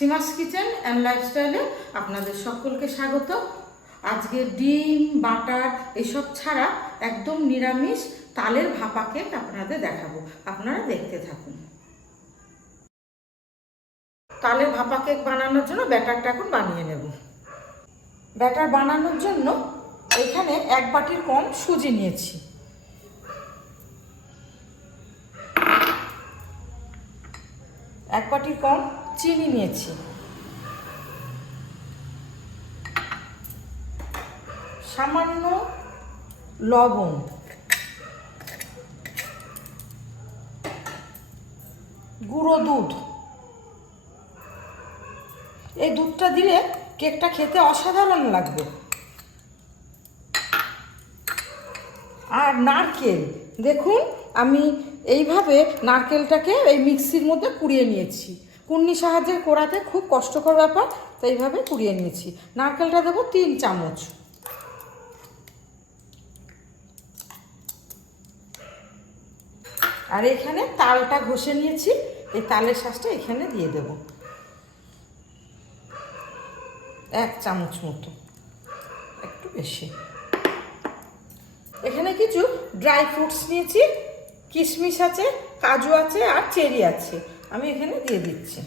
সীমাস kitchen and লাইফস্টাইলে আপনাদের সকলকে স্বাগত। আজকে ডিম বাটার এসব ছাড়া একদম নিরামিষ তালের ভাপা কেক আপনাদের দেখাবো, আপনারা দেখতে থাকুন। তালের ভাপা কেক বানানোর জন্য ব্যাটারটা এখন বানিয়ে নেব। ব্যাটার বানানোর জন্য এখানে 1 বাটির কম সুজি নিয়েছি, 1 বাটির কম চিনি নিয়েছি, সামান্য লবণ, গুঁড়ো দুধ। এই দুধটা দিলে কেকটা খেতে অসাধারণ লাগবে। আর নারকেল, দেখুন আমি এইভাবে নারকেলটাকে এই মিক্সির মধ্যে কুড়িয়ে নিয়েছি। কুড়নি সাহায্যে কোড়াতে খুব কষ্টকর ব্যাপার, তো এইভাবে কুড়িয়ে নিয়েছি। নারকেলটা দেবো 3 চামচ। আর এখানে তালটা ঘষে নিয়েছি, এই তালের শাঁসটা এখানে দিয়ে দেব 1 চামচ মতো, একটু বেশি। এখানে কিছু ড্রাই ফ্রুটস নিয়েছি, কিশমিশ আছে, কাজু আছে আর চেরি আছে, আমি এখানে দিয়ে দিচ্ছি।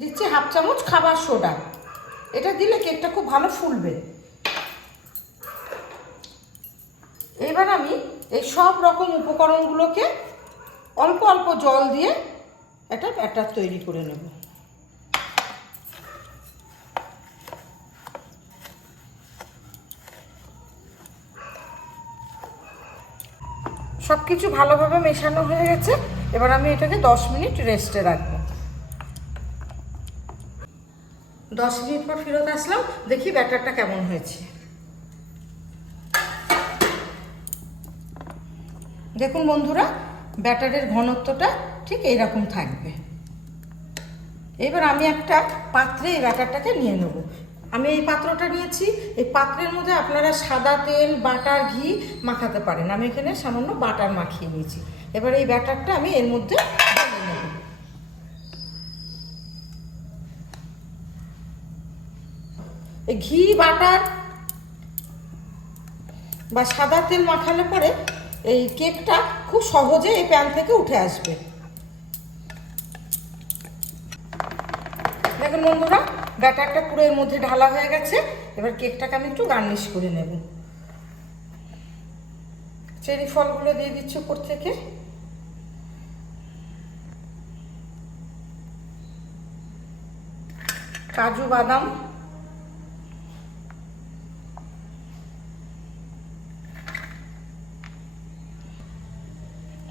দিচ্ছি 1/2 চামচ খাবার সোডা, এটা দিলে কেকটা খুব ভালো ফুলবে। এবার আমি এই সব রকম উপকরণগুলোকে অল্প অল্প জল দিয়ে একটা ব্যাটার তৈরি করে নেব। সব কিছু ভালোভাবে মেশানো হয়ে গেছে, এবার আমি এটাকে 10 মিনিট রেস্টে রাখবো। 10 মিনিট পর ফেরত আসলাম, দেখি ব্যাটারটা কেমন হয়েছে। দেখুন বন্ধুরা, ব্যাটারের ঘনত্বটা ঠিক এইরকম থাকবে। এবার আমি একটা পাত্রে এই ব্যাটারটাকে নিয়ে নেব। আমি এই পাত্রটা নিয়েছি, এই পাত্রের মধ্যে আপনারা সাদা তেল, বাটার, ঘি মাখাতে পারেন। আমি এখানে সামান্য বাটার মাখিয়ে নিয়েছি। এবার এই ব্যাটারটা আমি এর মধ্যে ঢেলে নেব। এই ঘি, বাটার বা সাদা তেল মাখালে পরে এই কেকটা খুব সহজে এই প্যান থেকে উঠে আসবে। দেখুন বন্ধুরা, ব্যাটারটা পুরো এর মধ্যে ঢালা হয়ে গেছে। এবার কেকটাকে আমি একটু গার্নিশ করে নেব। চেরি ফলগুলো দিয়ে দিচ্ছি উপর থেকে। কাজু বাদাম,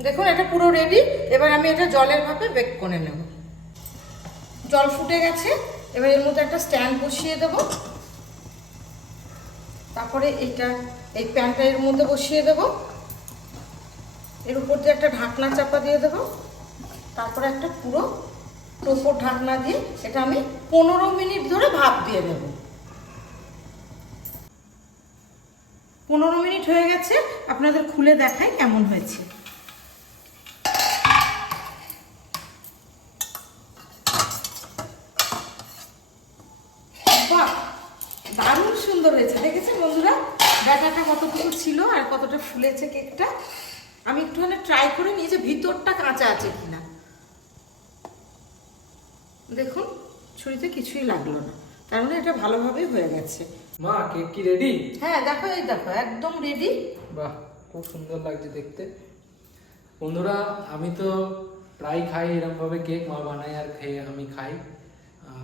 দেখুন এটা পুরো রেডি। এবার আমি এটা জলের ভাপে বেক করে নেব। জল ফুটে গেছে, এবার এর মধ্যে একটা স্ট্যান্ড বসিয়ে দেব। তারপরে এই প্যানটা এর মধ্যে বসিয়ে দেব। এর উপর দিয়ে একটা ঢাকনা চাপা দিয়ে দেব। তারপরে একটা পুরো টোপর ঢাকনা দিয়ে এটা আমি 15 মিনিট ধরে ভাপ দিয়ে দেব। 15 মিনিট হয়ে গেছে, আপনাদের খুলে দেখাই কেমন হয়েছে। দারুণ সুন্দর হয়েছে, দেখেছেন বন্ধুরা ব্যাটারটা কতটুকু ছিল আর কতটা ফুলেছে কেকটা। আমি একটুখানি ট্রাই করে নিই যে ভিতরটা কাঁচা আছে কিনা। দেখুন ছুরিতে কিছুই লাগলো না, তার মানে এটা ভালোভাবেই হয়ে গেছে। মা, কেক কি রেডি? হ্যাঁ দেখো, এই দেখো একদম রেডি। বাহ, খুব সুন্দর লাগছে দেখতে। বন্ধুরা, আমি তো প্রায় খাই এরকম ভাবে কেক, মা বানায় আর খেয়ে আমি খাই।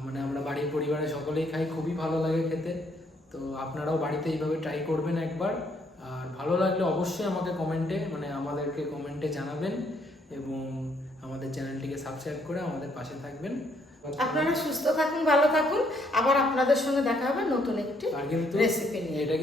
মানে আমরা বাড়ির পরিবারে সকলেই খাই, খুবই ভালো লাগে খেতে। তো আপনারাও বাড়িতে এইভাবে ট্রাই করবেন একবার। আর ভালো লাগলে অবশ্যই আমাকে আমাদেরকে কমেন্টে জানাবেন এবং আমাদের চ্যানেলটিকে সাবস্ক্রাইব করে আমাদের পাশে থাকবেন। আপনারা সুস্থ থাকুন, ভালো থাকুন। আবার আপনাদের সঙ্গে দেখা হবে নতুন একটি রেসিপি নিয়ে। এটা